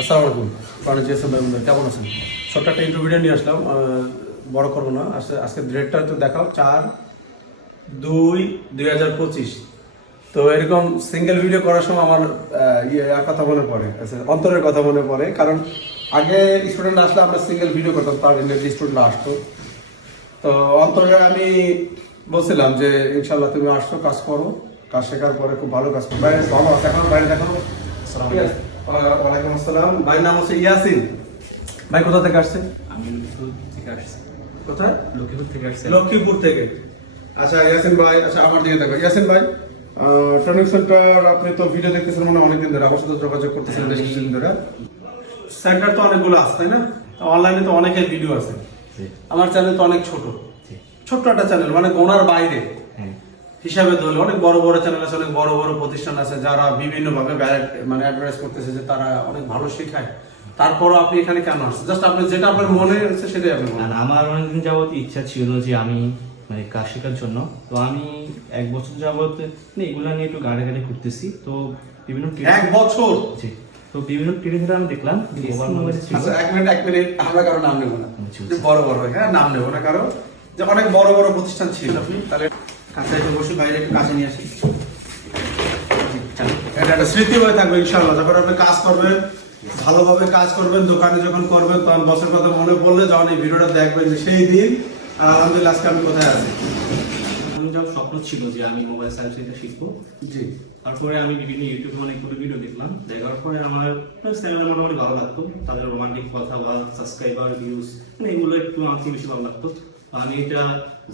আসসালামু আলাইকুম বাণিজ্য ভাই বন্ধু কেমন আছেন? ছোট্ট একটা ইন্টারভিউ নিয়ে আসলাম, বড় করবো না। আজকে ডেটটা তো দেখাও 4/2/2025। তো এরকম সিঙ্গেল ভিডিও করার সময় আমার কথা মনে পড়ে, অন্তরের কথা মনে পড়ে। কারণ আগে স্টুডেন্ট আসলে আমরা সিঙ্গেল ভিডিও করতাম, তার স্টুডেন্ট আসতো। তো অন্তরে আমি বলছিলাম যে ইনশাল্লাহ তুমি আসছো, কাজ করো, কাজ শেখার পরে খুব ভালো কাজ করো। বাইরে ভালো আছে, এখন বাইরে দেখাবো। ওয়ালাইকুম আসসালাম। ভাইয়ের নাম হচ্ছে ইয়াসিন। ভাই কোথা থেকে আসছে? আমি লক্ষ্মীপুর থেকে আসছি। কোথায়? লক্ষ্মীপুর থেকে আসছি। লক্ষ্মীপুর থেকে। আচ্ছা ইয়াসিন ভাই, আচ্ছা আমার দিকে দেখো। ইয়াসিন ভাই, ট্রেনিং সেন্টার আপনি তো ভিডিও দেখতেছেন মানে অনেকদিন ধরে আমার সাথে যোগাযোগ করতেছেন, বেশ কিছুদিন ধরে। সেন্টার তো অনেকগুলো আছে তাই না? অনলাইনে তো অনেকের ভিডিও আছে। আমার চ্যানেল তো অনেক ছোট একটা চ্যানেল, মানে গোনার বাইরে হিসাবে ধরলে অনেক বড় বড় চ্যানেল আছে, অনেক বড় বড় প্রতিষ্ঠান আছে যারা বিভিন্ন ভাবে মানে অ্যাডভার্টাইজ করতেছে যে তারা অনেক ভালো শেখায়। তারপরও আপনি এখানে কেন আসছেন? জাস্ট আপনি যেটা আপনার মনে হচ্ছে সেটাই আপনি বলুন। আর আমার অনেকদিন যাবত ইচ্ছা ছিল যে আমি মানে কাজ শেখার জন্য, তো আমি 1 বছর যাবত এগুলা নিয়ে একটু গাড়ি ঘুরতেছি। তো বিভিন্ন 1 বছর? জি। তো বিভিন্ন টিভি আমি দেখলাম আচ্ছা এক মিনিট আমরা কারো নাম নেবো না, বড় বড় হ্যাঁ নাম নেবো না কারো, যে অনেক বড় বড় প্রতিষ্ঠান ছিল। আপনি তাহলে কাছে একটু বসে বাইরে একটু কাছে নিয়ে আসি, এটা একটা স্মৃতি হয়ে থাকবে ইনশাআল্লাহ। যখন আপনি কাজ করবেন, ভালোভাবে কাজ করবেন, দোকানে যখন করবেন, তখন বছর কথা মনে পড়লে যখন এই ভিডিওটা দেখবেন যে সেই দিন আলহামদুলিল্লাহ আজকে আমি কোথায় আছি। আমি যাওয়ার স্বপ্ন ছিল যে আমি মোবাইল সার্ভিস এটা শিখবো। জি। তারপরে আমি বিভিন্ন ইউটিউবে অনেকগুলো ভিডিও দেখলাম, দেখার পরে আমার চ্যানেলে মোটামুটি ভালো লাগতো। তাদের রোমান্টিক কথা বা সাবস্ক্রাইবার ভিউজ মানে এগুলো একটু আমার থেকে বেশি ভালো লাগতো। আমি এটা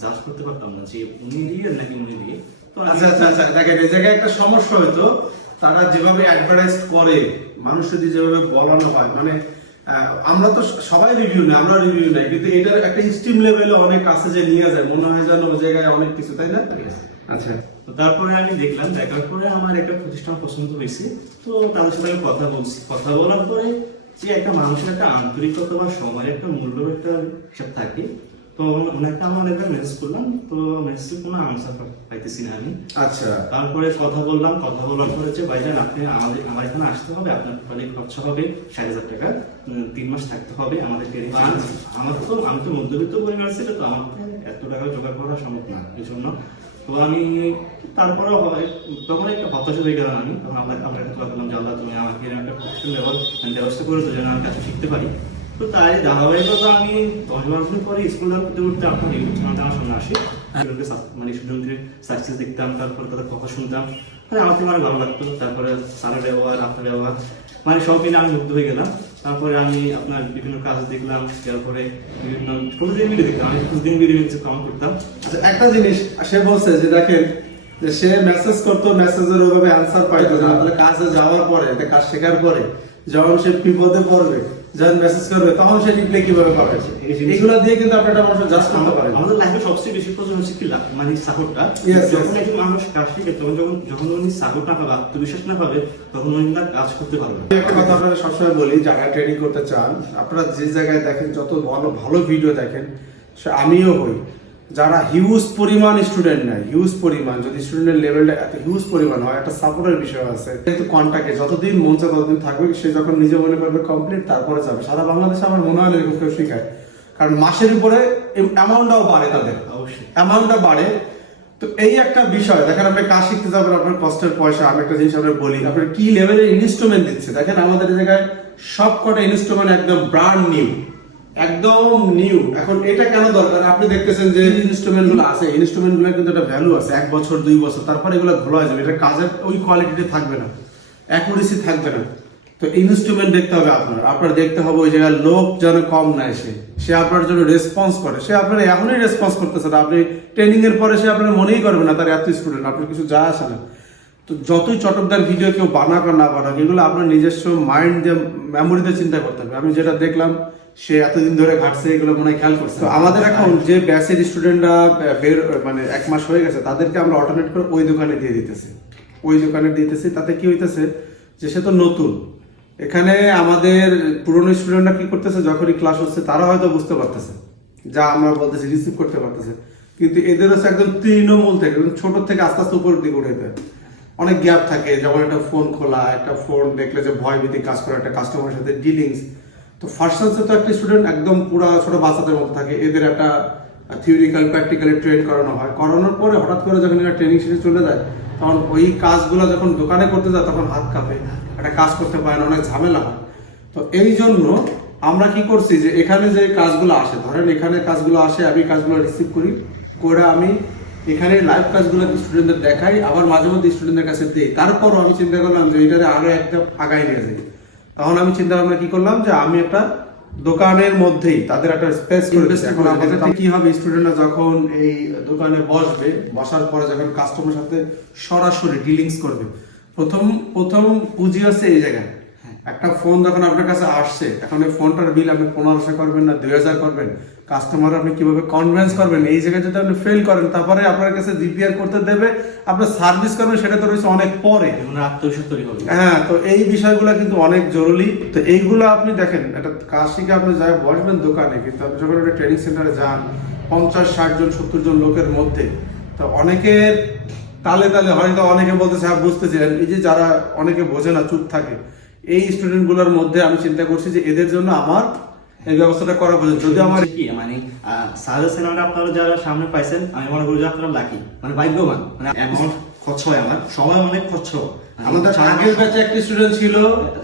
জাজ করতে পারতাম না যে উনি দিয়ে নাকি উনি দিয়ে। তো আচ্ছা আচ্ছা আচ্ছা দেখেন, এই জায়গায় একটা সমস্যা হয়তো, তারা যেভাবে অ্যাডভার্টাইজ করে, মানুষ যদি যেভাবে বলানো হয়, মানে আমরা তো সবাই রিভিউ নেই, আমরা রিভিউ নেই, কিন্তু এটার একটা স্ট্রিম লেভেলে অনেক কাছে যে নিয়ে যায়, মনে হয় যেন ওই জায়গায় অনেক কিছু, তাই না? আচ্ছা। তো তারপরে আমি দেখলাম, দেখার পরে আমার একটা প্রতিষ্ঠান পছন্দ হয়েছে। তো তাদের সাথে আমি কথা বলছি, কথা বলার পরে যে একটা মানুষের একটা আন্তরিকতা বা সময়ের একটা মূল্য একটা হিসাব থাকে। তো ওনাকে আমার একবার মেসেজ করলাম, তো মেসেজে কোনো আনসার পাইতেছি না আমি। আচ্ছা। তারপরে কথা বললাম, কথা বলার পরে যে ভাইজান আপনি আমার এখানে আসতে হবে, আপনার ফলে খরচা হবে 60,000 টাকা, 3 মাস থাকতে হবে আমাদের ট্রেনিং। আমি তো মধ্যবিত্ত পরিবার ছিল, তো আমার এত টাকা জোগাড় করা সম্ভব না এই জন্য। তো আমি তারপরেও হয় তখন একটা হতাশা হয়ে গেলাম আমি। তখন আমরা কাছে বললাম যে আল্লাহ তুমি আমাকে একটা প্রতিষ্ঠান ব্যবস্থা করে তো যেন আমি কাছে শিখতে পারি। তো তাই ধারাবাহিকতা আমি 10-12 দিন পরে স্কুল করতে করতে আপনার ইউটিউব চ্যানেলটা আমার সামনে আসে। মানে স্টুডেন্টদের সাকসেস দেখতাম, তারপরে তাদের কথা শুনতাম, মানে আমাকে মানে ভালো লাগতো। তারপরে স্যারের ব্যবহার, আপনার ব্যবহার, মানে সব মিলে আমি মুগ্ধ হয়ে গেলাম। তারপরে আমি আপনার বিভিন্ন কাজ দেখলাম, তারপরে বিভিন্ন প্রতিদিন ভিডিও দেখতাম, আমি প্রতিদিন ভিডিও কমেন্ট করতাম। আচ্ছা একটা জিনিস সে বলছে যে দেখেন, যে সে মেসেজ করতো, মেসেজের ওইভাবে অ্যান্সার পাইতো না, তাহলে কাজে যাওয়ার পরে, কাজ শেখার পরে যখন সে বিপদে পড়বে, যখন মেসেজ করবে, তখন সে রিপ্লাই কিভাবে পাবে? এগুলো দিয়ে কিন্তু আপনি একটা মানুষ জাজ করতে পারেন। আমাদের লাইফে সবচেয়ে বেশি প্রয়োজন হচ্ছে কি মানে সাপোর্টটা। যখন একজন মানুষ কাজ শিখে, যখন উনি সাপোর্ট না পাবে, আত্মবিশ্বাস না পাবে, তখন উনি তার কাজ করতে পারবে। একটা কথা আপনারা সবসময় বলি, যারা ট্রেনিং করতে চান, আপনারা যে জায়গায় দেখেন, যত ভালো ভিডিও দেখেন, সে আমিও হই, যারা হিউজ পরিমাণ স্টুডেন্ট নেয়, হিউজ পরিমাণ, যদি স্টুডেন্টের লেভেলটা এত হিউজ পরিমাণ হয়, একটা সাপোর্টের বিষয় আছে। কিন্তু কন্টাক্টে যতদিন মন চায় ততদিন থাকবে, সে যখন নিজে মনে করবে কমপ্লিট, তারপরে যাবে। সারা বাংলাদেশে আমার মনে হয় এরকম কেউ শেখায়, কারণ মাসের উপরে অ্যামাউন্টটাও বাড়ে, তাদের অবশ্যই অ্যামাউন্টটা বাড়ে। তো এই একটা বিষয় দেখেন, আপনি কাজ শিখতে যাবেন, আপনার কষ্টের পয়সা। আমি একটা জিনিস আপনার বলি, আপনার কি লেভেলের ইনস্ট্রুমেন্ট দিচ্ছে। দেখেন আমাদের এই জায়গায় সব কটা ইনস্ট্রুমেন্ট একদম ব্র্যান্ড নিউ, একদম নিউ। এখন এটা কেন দরকার? আপনি দেখতেছেন যে ইনস্ট্রুমেন্ট গুলো আছে, ইনস্ট্রুমেন্ট গুলো কিন্তু একটা ভ্যালু আছে, 1 বছর 2 বছর, তারপরে এগুলো ঘোলা হয়ে যাবে, এটা কাজের ওই কোয়ালিটিতে থাকবে না, অ্যাকুরেসি থাকবে না। তো ইনস্ট্রুমেন্ট দেখতে হবে আপনার দেখতে হবে ওই জায়গায় লোক যেন কম না এসে, সে আপনার জন্য রেসপন্স করে। সে আপনার এখনই রেসপন্স করতেছে না, আপনি ট্রেনিং এর পরে সে আপনার মনেই করবে না তার এত স্টুডেন্ট, আপনার কিছু যায় আসে না। তো যতই চটকদার ভিডিও কেউ বানাক আর না বানাক, এগুলো আপনার নিজস্ব মাইন্ড দিয়ে, মেমোরিতে চিন্তা করতে হবে। আমি যেটা দেখলাম, সে এতদিন ধরে ঘাটছে, এগুলো মনে হয় খেয়াল করছে। তো আমাদের এখন যে ব্যাচের স্টুডেন্টরা বের মানে 1 মাস হয়ে গেছে, তাদেরকে আমরা অল্টারনেট করে ওই দোকানে দিয়ে দিতেছি। তাতে কি হইতেছে যে সে তো নতুন, এখানে আমাদের পুরনো স্টুডেন্টরা কি করতেছে, যখনই ক্লাস হচ্ছে তারা হয়তো বুঝতে পারতেছে, যা আমরা বলতেছি রিসিভ করতে পারতেছে, কিন্তু এদের হচ্ছে একদম তৃণমূল থেকে, ছোট থেকে আস্তে আস্তে উপরের দিকে উঠে দেয়। অনেক গ্যাপ থাকে, যেমন একটা ফোন খোলা, একটা ফোন দেখলে যে ভয় ভীতি কাজ করে, একটা কাস্টমারের সাথে ডিলিংস। তো ফার্স্ট সেন্সে তো একটা স্টুডেন্ট একদম পুরো ছোট বাচ্চাদের মতো থাকে, এদের একটা থিওরিক্যাল প্র্যাকটিক্যালি ট্রেন করানো হয়, করানোর পরে হঠাৎ করে যখন এরা ট্রেনিং শেষে চলে যায় তখন ওই কাজগুলো যখন দোকানে করতে যায় তখন হাত কাঁপে, একটা কাজ করতে পারে না, অনেক ঝামেলা হয়। তো এই জন্য আমরা কি করছি যে এখানে যে কাজগুলো আসে, ধরেন এখানে কাজগুলো আসে, আমি কাজগুলো রিসিভ করি, করে আমি এখানে লাইভ কাজগুলো স্টুডেন্টদের দেখাই, আবার মাঝে মধ্যে স্টুডেন্টের কাছে দিই। তারপরও আমি চিন্তা করলাম যে এটারে আরো একটা আগায় নিয়ে যাই। তখন আমি চিন্তা ভাবনা কি করলাম যে আমি একটা দোকানের মধ্যেই তাদের একটা স্পেস করে দিচ্ছি। এখন আমাদের কি হবে, স্টুডেন্টরা যখন এই দোকানে বসবে, বসার পরে যখন কাস্টমারের সাথে সরাসরি ডিলিংস করবে, প্রথম প্রথম পুঁজি হচ্ছে এই জায়গায়। একটা ফোন যখন আপনার কাছে আসছে, এখন এই ফোনটার বিল আপনি 1500 করবেন না 2000 করবেন, কাস্টমার আপনি কিভাবে কনভিন্স করবেন, এই জায়গায় যদি আপনি ফেল করেন তারপরে আপনার কাছে জিপিআর করতে দেবে, আপনার সার্ভিস করবেন, সেটা তো রয়েছে অনেক পরে, আত্মবিশ্বাস তৈরি হবে। হ্যাঁ। তো এই বিষয়গুলো কিন্তু অনেক জরুরি। তো এইগুলো আপনি দেখেন, একটা কাজ শিখে আপনি যাই বসবেন দোকানে, কিন্তু আপনি যখন একটা ট্রেনিং সেন্টারে যান 50, 60 জন 70 জন লোকের মধ্যে, তো অনেকের তালে তালে হয়তো অনেকে বলতেছে হ্যাঁ বুঝতেছি, এই যে যারা অনেকে বোঝে না, চুপ থাকে, এই স্টুডেন্ট গুলোর মধ্যে আমি চিন্তা করছি যে এদের জন্য আমার এই ব্যবস্থাটা করা প্রয়োজন। যদি আমার কি মানে সাজেস সিনেমাটা আপনারা যারা সামনে পাইছেন, আমি মনে করি যে আপনারা লাকি, মানে ভাগ্যবান। মানে অ্যামাউন্ট খরচ হয়, আমার সময় অনেক খরচ হয়। আমাদের আগের ব্যাচে একটা স্টুডেন্ট ছিল,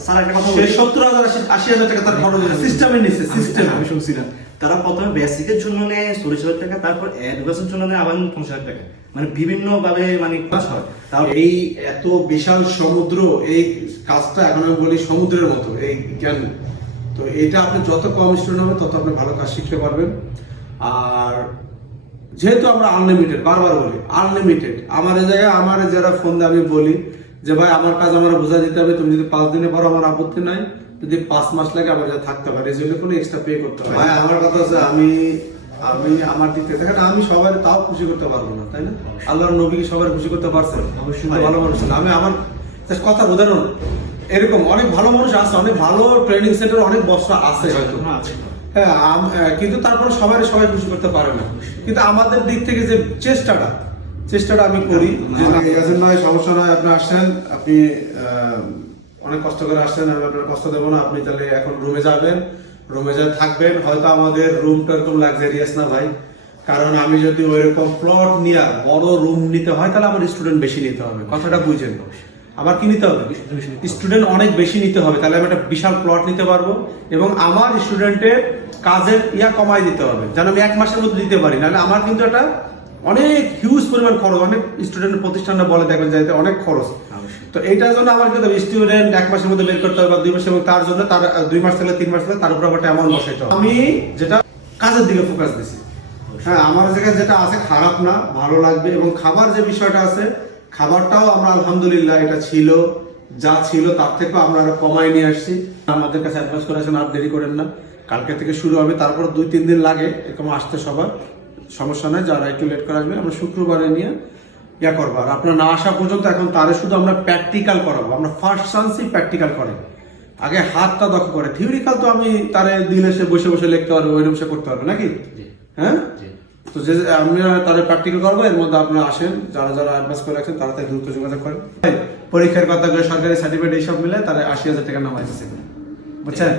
স্যার একটা কথা সে বলি, 70,000 80,000 টাকা তার খরচ হয়েছে সিস্টেমে নিচ্ছে, সিস্টেম। আমি শুনছিলাম তারা প্রথমে বেসিকের জন্য নেয় 40,000 টাকা, তারপর অ্যাডভান্সের জন্য নেয় আবার 50,000 টাকা, মানে বিভিন্ন ভাবে মানে খরচ হয়। তাও এই এত বিশাল সমুদ্র, এই কাজটা এখন আমি বলি সমুদ্রের মতো এই জ্ঞান। তো এটা আপনি যত কম স্টুডেন্ট হবে তত আপনি ভালো কাজ শিখতে পারবেন। আর যেহেতু আমরা আনলিমিটেড, বারবার বলি আনলিমিটেড, আমার এই জায়গায় আমার যারা ফোন দিয়ে আমি বলি যে ভাই আমার কাজ আমার বোঝা দিতে হবে, তুমি যদি 5 দিনে পারো আমার আপত্তি নাই, যদি 5 মাস লাগে আমার যা থাকতে পারে, এই জন্য কোনো এক্সট্রা পে করতে হবে। ভাই আমার কথা হচ্ছে আমি আমার দিক থেকে দেখেন, আমি সবাই তাও খুশি করতে পারবো না, তাই না? আল্লাহর নবীকে সবাই খুশি করতে পারছেন, অবশ্যই ভালো মানুষ না। আমি আমার কথা উদাহরণ এরকম অনেক ভালো মানুষ আছে, অনেক ভালো ট্রেনিং সেন্টার অনেক বস্তা আছে হয়তো, হ্যাঁ, কিন্তু তারপরে সবাই খুশি করতে পারে না। কিন্তু আমাদের দিক থেকে যে চেষ্টাটা আমি করি, নয় সমস্যা নয়, আপনি আসছেন, আপনি অনেক কষ্ট করে আসছেন, আমি আপনার কষ্ট দেবো না। আপনি তাহলে এখন রুমে যাবেন, রুমে যা থাকবেন। হয়তো আমাদের রুমটা এরকম লাক্সারিয়াস না ভাই, কারণ আমি যদি ওইরকম প্লট নিয়ে বড় রুম নিতে হয় তাহলে আমার স্টুডেন্ট বেশি নিতে হবে, কথাটা বুঝেন। আমার কি নিতে হবে, স্টুডেন্ট অনেক বেশি নিতে হবে, তাহলে আমি একটা বিশাল প্লট নিতে পারবো, এবং আমার স্টুডেন্টের কাজের কমাই দিতে হবে, যেন আমি 1 মাসের মধ্যে দিতে পারি। নাহলে আমার কিন্তু একটা অনেক হিউজ পরিমাণ খরচ, অনেক স্টুডেন্ট প্রতিষ্ঠানরা বলে দেখবেন যে অনেক খরচ। তো এইটার জন্য আমার কিন্তু স্টুডেন্ট 1 মাসের মধ্যে বের করতে হবে বা 2 মাস, এবং তার জন্য তার 2 মাস থেকে 3 মাস থেকে তার উপর একটা অ্যামাউন্ট বসাইতে হবে। আমি যেটা কাজের দিকে ফোকাস দিছি, হ্যাঁ, আমার জায়গায় যেটা আছে খারাপ না, ভালো লাগবে। এবং খাবার যে বিষয়টা আছে, খাবারটাও আমরা আলহামদুলিল্লাহ এটা ছিল যা ছিল তার থেকেও আমরা আরো কমাই নিয়ে আসছি। আমাদের কাছে অ্যাডভান্স করে আসেন, আর দেরি করেন না, কালকে থেকে শুরু হবে, তারপর 2-3 দিন লাগে এরকম আসতে, সবার সমস্যা নেই। যারা একটু লেট করে আসবে আমরা শুক্রবারে নিয়ে করবো। আর আপনার না আসা পর্যন্ত এখন তারে শুধু আমরা প্র্যাকটিক্যাল করাবো। আমরা ফার্স্ট চান্সই প্র্যাকটিক্যাল করে, আগে হাতটা দক্ষ করে। থিওরিক্যাল তো আমি তারে দিলে সে বসে বসে লিখতে পারবে, ওই সে করতে পারবে নাকি, হ্যাঁ? তো যে আমরা তাদের প্র্যাকটিক্যাল করবো, এর মধ্যে আপনারা আসেন, যারা অ্যাডভান্স করে রাখছেন তারা তাই দ্রুত যোগাযোগ করেন। পরীক্ষার কথা, সরকারি সার্টিফিকেট এইসব মিলে তারা 80,000 টাকা নামাইছে, বুঝছেন?